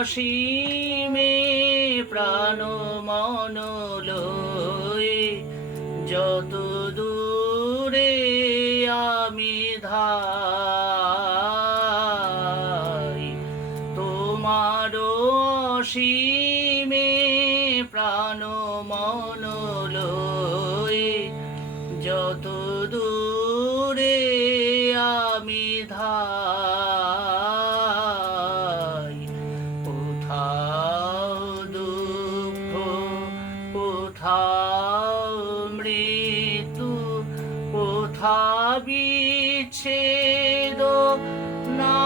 অসীমে প্রাণ মন যত দূরে আমি ধাই, তোমার অসীমে প্রাণ মন যত দূরে আমি ধাই। বিচ্ছেদ নাই।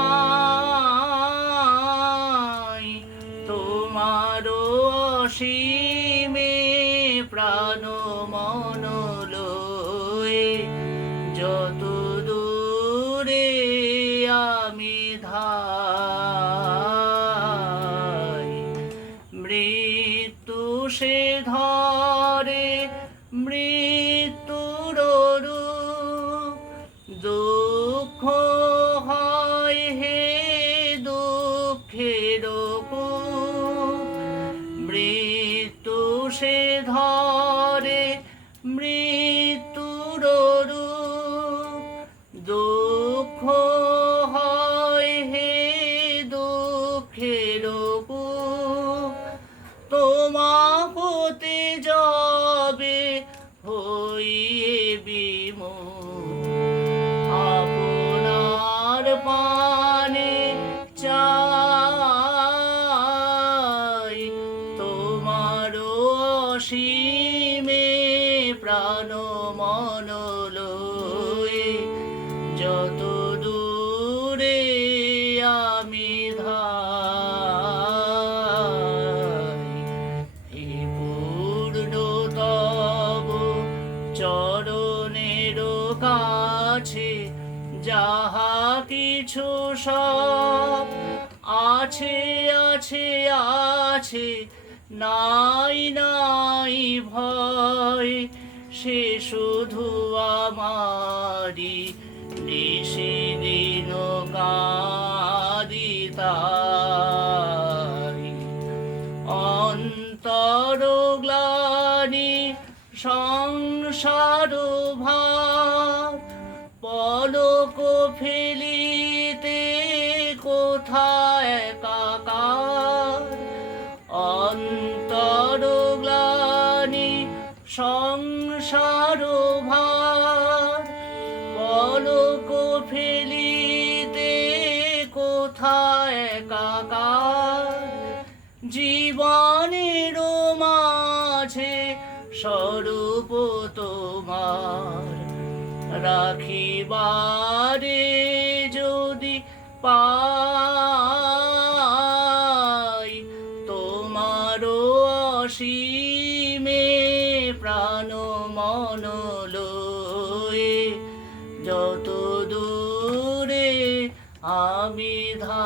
তোমার অসীমে প্রাণ মন যত দূরে আমি ধাই সে ধরে মৃত্যুর দুঃখ হয় হে দুঃখের তোমা হতে যাবে হইয়ে বিমুখ আপনার পানে মন দূরে আমি ধাই পূর্ণ তব চরণের কাছে যাহা কিছু সব আছে আছে আছে, নাই নাই ভয় সে শুধু আমারি নিশিদিন কাদিতাই অন্তর গ্লানি সংসার ভাব পলক ফেলিতে কোথায় কোথায় কাকার জীবনের মাঝে স্বরূপ তোমার। রাখিবারে যদি পাই তোমার অসীমে প্রাণ মন আমি ধা